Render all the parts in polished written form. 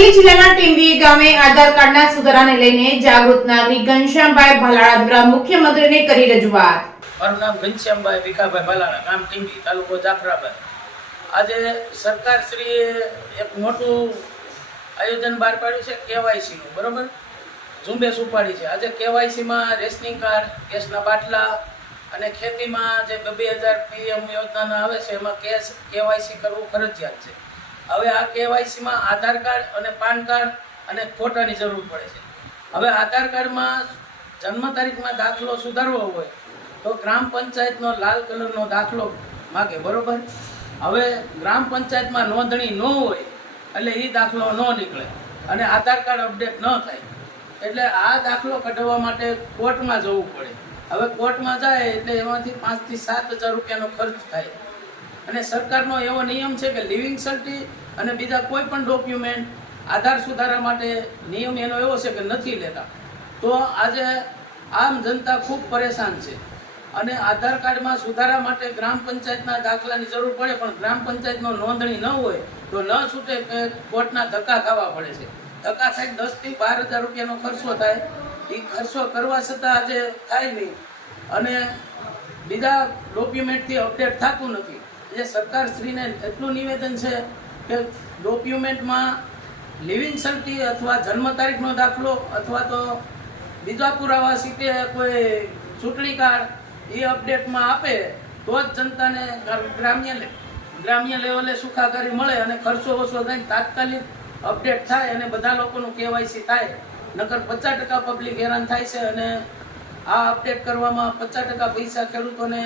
અરવલ્લી જિલ્લાના ટીંબી ગામે આધાર કાર્ડના સુધારાને લઈને જાગૃત નાગરિક ઘનશ્યામભાઈ ભાલાળા દ્વારા મુખ્યમંત્રીને કરી રજૂઆત। મારું નામ ઘનશ્યામભાઈ ભીખાભાઈ ભાલાળા, ગામ ટીંબી, તાલુકો જાફરાબાદ। આજે સરકારશ્રીએ એક મોટું આયોજન બહાર પાડ્યું છે કેવાયસીનું, બરાબર, ઝુંબેશ ઉપાડી છે। આજે કેવાયસીમાં રેશનિંગ કાર્ડ, ગેસના બાટલા અને ખેતીમાં જે 2000 PM યોજનાના આવે છે એમાં કેવાયસી કરવું ફરજિયાત છે। હવે આ કેવાયસીમાં આધાર કાર્ડ અને પાન કાર્ડ અને ફોટાની જરૂર પડે છે। હવે આધાર કાર્ડમાં જન્મ તારીખમાં દાખલો સુધારવો હોય તો ગ્રામ પંચાયતનો લાલ કલરનો દાખલો માગે, બરોબર। હવે ગ્રામ પંચાયતમાં નોંધણી ન હોય એટલે એ દાખલો ન નીકળે અને આધાર કાર્ડ અપડેટ ન થાય, એટલે આ દાખલો કઢાવવા માટે કોર્ટમાં જવું પડે। હવે કોર્ટમાં જાય એટલે એમાંથી 5 થી 7 હજાર રૂપિયાનો ખર્ચ થાય અને સરકારનો એવો નિયમ છે કે લિવિંગ સર્ટી અને બીજા કોઈ પણ ડોક્યુમેન્ટ આધાર સુધારા માટે નિયમ એનો એવો છે કે નથી લેતા। તો આજે આમ જનતા ખૂબ પરેશાન છે અને આધાર કાર્ડમાં સુધારા માટે ગ્રામ પંચાયતના દાખલાની જરૂર પડે, પણ ગ્રામ પંચાયતનો નોંધણી ન હોય તો ન છૂટે કે કોર્ટના ધક્કા ખાવા પડે છે। ધક્કા થાય 10 થી 12 હજાર રૂપિયાનો ખર્ચો થાય, એ ખર્ચો કરવા છતાં આજે થાય નહીં અને બીજા ડોક્યુમેન્ટથી અપડેટ થતું નથી। જે સરકારશ્રીને એટલું નિવેદન છે કે ડોક્યુમેન્ટમાં લિવિંગ સર્ટી અથવા જન્મ તારીખનો દાખલો અથવા તો બીજા પુરાવા સીટે કોઈ ચૂંટણી કાર્ડ એ અપડેટમાં આપે તો જ જનતાને ગ્રામ્ય લેવલે સુખાકારી મળે અને ખર્ચો ઓછો થાય, તાત્કાલિક અપડેટ થાય અને બધા લોકોનું કેવાયસી થાય। નકર 50% પબ્લિક હેરાન થાય છે અને આ અપડેટ કરવામાં 50% પૈસા ખેડૂતોને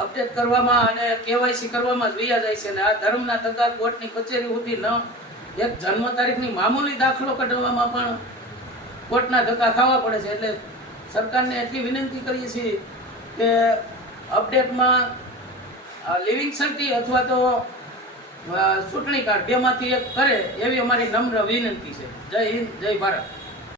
અપડેટ કરવામાં અને કેવાયસી કરવામાં જ વયા જાય છે અને આ ધર્મના ધક્કા કોર્ટની કચેરી સુધી ન એક જન્મ તારીખની મામૂલી દાખલો કઢાવવામાં પણ કોર્ટના ધક્કા ખાવા પડે છે। એટલે સરકારને એટલી વિનંતી કરીએ છીએ કે અપડેટમાં લિવિંગ સર્ટી અથવા તો ચૂંટણી કાર્ડ બેમાંથી એક કરે એવી અમારી નમ્ર વિનંતી છે। જય હિન્દ, જય ભારત।